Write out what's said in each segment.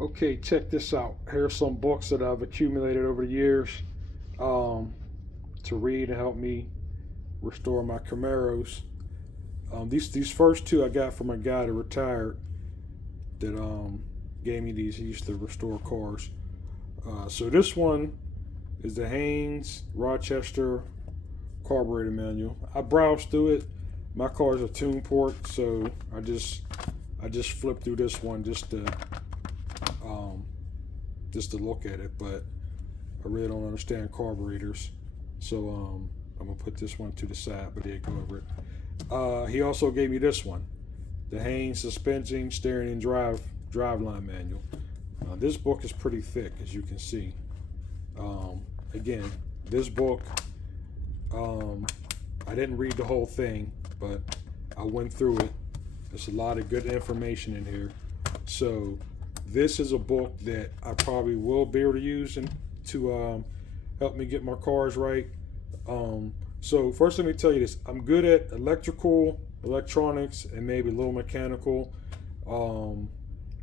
Okay, check this out. Here are some books that I've accumulated over the years um, to read and help me restore my Camaros. These first two I got from a guy that retired that gave me these. He used to restore cars. So this one is the Haynes Rochester carburetor manual. I browsed through it. My car's a tune port, so I just flipped through this one um, just to look at it, but I really don't understand carburetors, so I'm gonna put this one to the side, but yeah, go over it. He also gave me this one, the Haynes suspension, steering, and driveline manual. This book is pretty thick, as you can see. Again, this book, I didn't read the whole thing, but I went through it. There's a lot of good information in here. So this is a book that I probably will be able to use to help me get my cars right. So first, let me tell you this. I'm good at electrical, electronics, and maybe a little mechanical,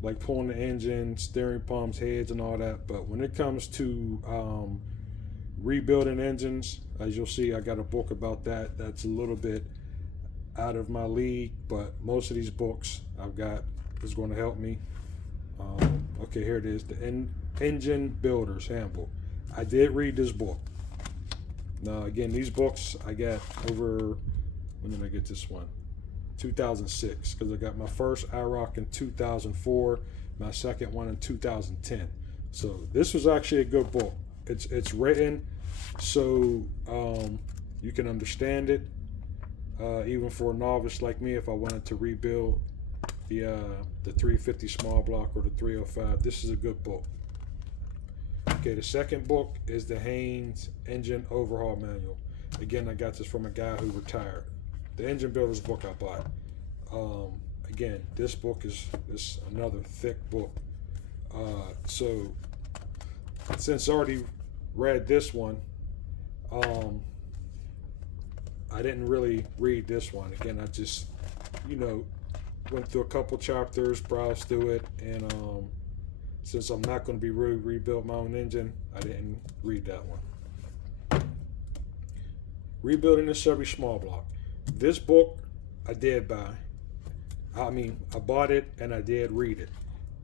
like pulling the engine, steering pumps, heads, and all that. But when it comes to rebuilding engines, as you'll see, I got a book about that. That's a little bit out of my league, but most of these books I've got is going to help me. Okay, here it is, the Engine Builder's Handbook. I did read this book. Now, again, these books I got over, when did I get this one? 2006, because I got my first IROC in 2004, my second one in 2010. So this was actually a good book. It's written so you can understand it, even for a novice like me. If I wanted to rebuild the 350 small block or the 305, this is a good book. Okay, the second book is the Haynes Engine Overhaul Manual. Again, I got this from a guy who retired. The Engine Builder's book I bought. Again, this book is another thick book. So since I already read this one, I didn't really read this one. Again, I just, went through a couple chapters, browsed through it, and since I'm not going to be rebuild my own engine, I didn't read that one. Rebuilding the Chevy Small Block. This book I did buy. I bought it and I did read it,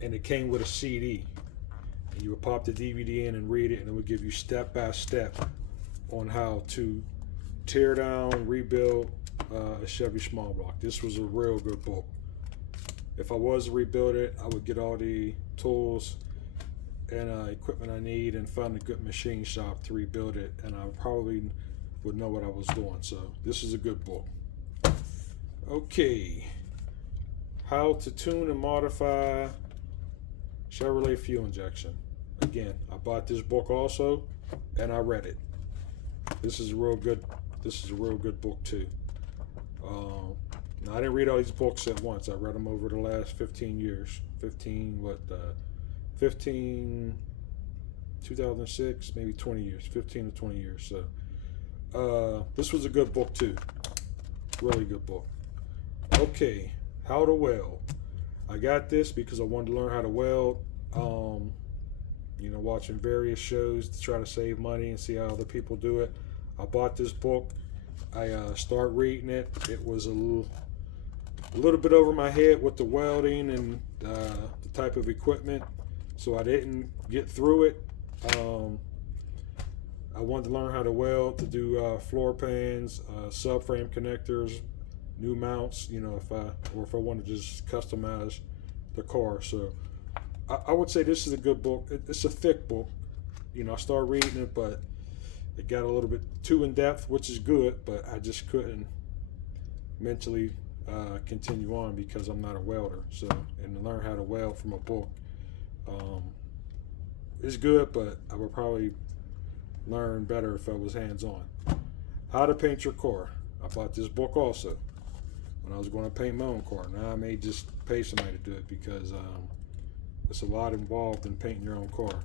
and it came with a CD. And you would pop the DVD in and read it, and it would give you step by step on how to tear down, rebuild a Chevy Small Block. This was a real good book. If I was to rebuild it, I would get all the tools and equipment I need and find a good machine shop to rebuild it, and I probably would know what I was doing. So this is a good book. Okay, how to tune and modify Chevrolet fuel injection. Again, I bought this book also, and I read it. This is a real good book too. Now, I didn't read all these books at once. I read them over the last 15 years. 2006, maybe 20 years, 15 to 20 years. So this was a good book too. Really good book. Okay, how to weld. I got this because I wanted to learn how to weld. Watching various shows to try to save money and see how other people do it. I bought this book. I started reading it. It was a little bit over my head with the welding and the type of equipment, so I didn't get through it. I wanted to learn how to weld, to do floor pans, subframe connectors, new mounts, if I want to just customize the car. So I would say this is a good book. It's a thick book. I started reading it, but it got a little bit too in depth, which is good, but I just couldn't mentally continue on because I'm not a welder. So, and to learn how to weld from a book is good, but I would probably learn better if I was hands-on. How to paint your car. I bought this book also when I was going to paint my own car. Now I may just pay somebody to do it because it's a lot involved in painting your own car,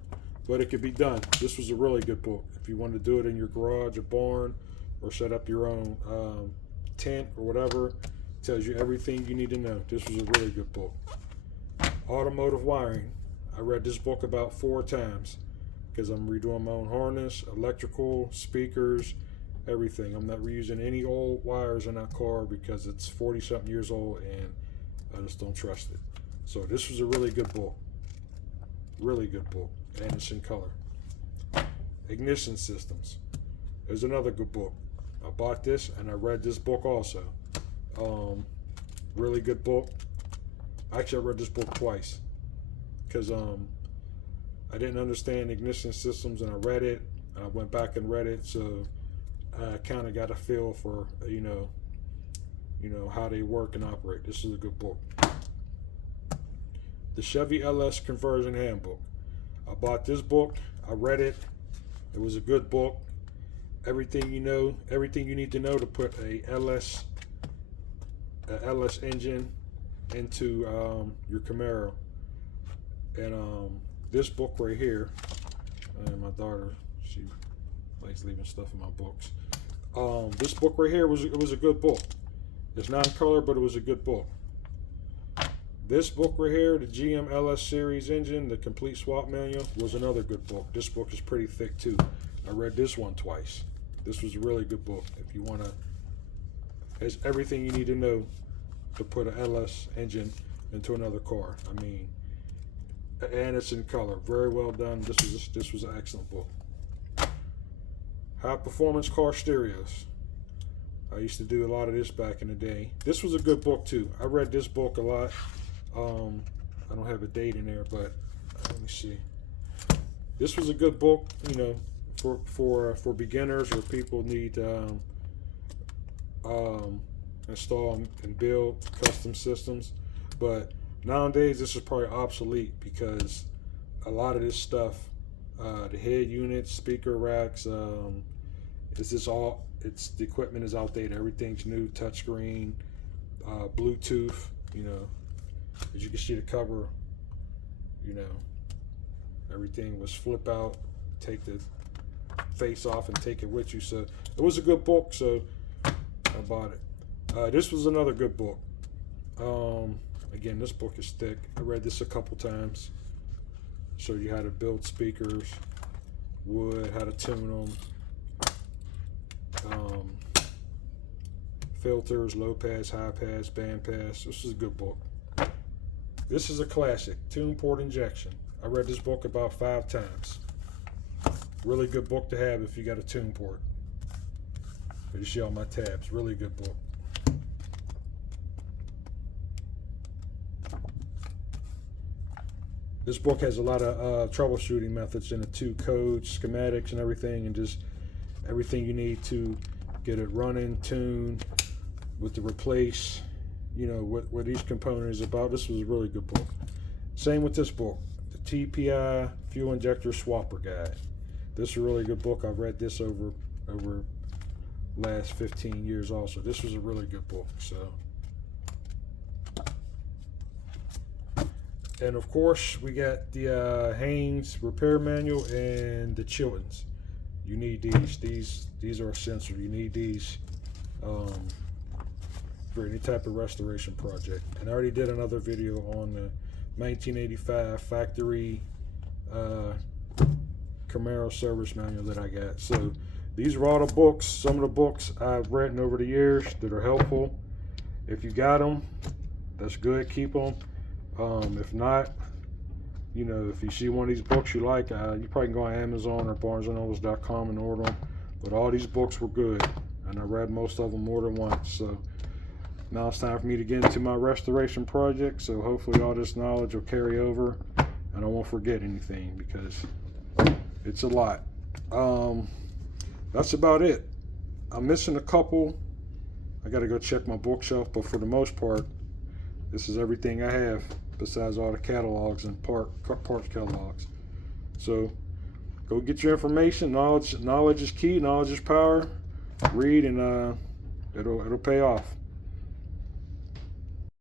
but it could be done. This was a really good book. If you want to do it in your garage or barn or set up your own tent or whatever, it tells you everything you need to know. This was a really good book. Automotive wiring. I read this book about 4 times because I'm redoing my own harness, electrical, speakers, everything. I'm not reusing any old wires in that car because it's 40 something years old and I just don't trust it. So this was a really good book. Really good book. And it's in color. Ignition systems. There's another good book. I bought this and I read this book also. Really good book. Actually, I read this book twice because I didn't understand ignition systems, and I read it and I went back and read it, so I kind of got a feel for you know how they work and operate. This is a good book. The Chevy LS Conversion Handbook. I bought this book. I read it. It was a good book. Everything you know, everything you need to know to put a LS engine into your Camaro. And this book right here, and my daughter, she likes leaving stuff in my books. This book right here was a good book. It's non-color, but it was a good book. This book right here, the GM LS series engine, the complete swap manual, was another good book. This book is pretty thick too. I read this one twice. This was a really good book. If you want to, it's everything you need to know to put an LS engine into another car. I mean, and it's in color. Very well done. This was an excellent book. High performance car stereos. I used to do a lot of this back in the day. This was a good book too. I read this book a lot. I don't have a date in there, but let me see. This was a good book, you know, for beginners or people need to install and build custom systems. But nowadays, this is probably obsolete because a lot of this stuff, the head units, speaker racks, the equipment is outdated. Everything's new, touchscreen, Bluetooth, you know. As you can see the cover, you know, everything was flip out, take the face off and take it with you. So it was a good book, so I bought it. This was another good book. Again, this book is thick. I read this a couple times. Showed you how to build speakers, wood, how to tune them, filters, low pass, high pass, band pass. This is a good book. This is a classic, tune port injection. I read this book about 5 times. Really good book to have if you got a tune port. You see all my tabs. Really good book. This book has a lot of troubleshooting methods in it too, codes, schematics, and everything, and just everything you need to get it running, tuned, with the replace. You know what each component is about. This was a really good book. Same with this book, the TPI Fuel Injector Swapper Guide. This is a really good book. I've read this over last 15 years also. This was a really good book. So, and of course we got the Haynes repair manual and the Chilton's. You need these. These are essential. You need these for any type of restoration project. And I already did another video on the 1985 factory Camaro service manual that I got. So these are all the books, some of the books I've read over the years that are helpful. If you got them, that's good, keep them. If not, you know, if you see one of these books you like, you probably can go on Amazon or barnesandnobles.com and order them. But all these books were good, and I read most of them more than once. So now it's time for me to get into my restoration project. So hopefully all this knowledge will carry over and I won't forget anything because it's a lot. That's about it. I'm missing a couple. I got to go check my bookshelf, but for the most part, this is everything I have besides all the catalogs and parts catalogs. So go get your information. Knowledge is key. Knowledge is power. Read, and it'll pay off.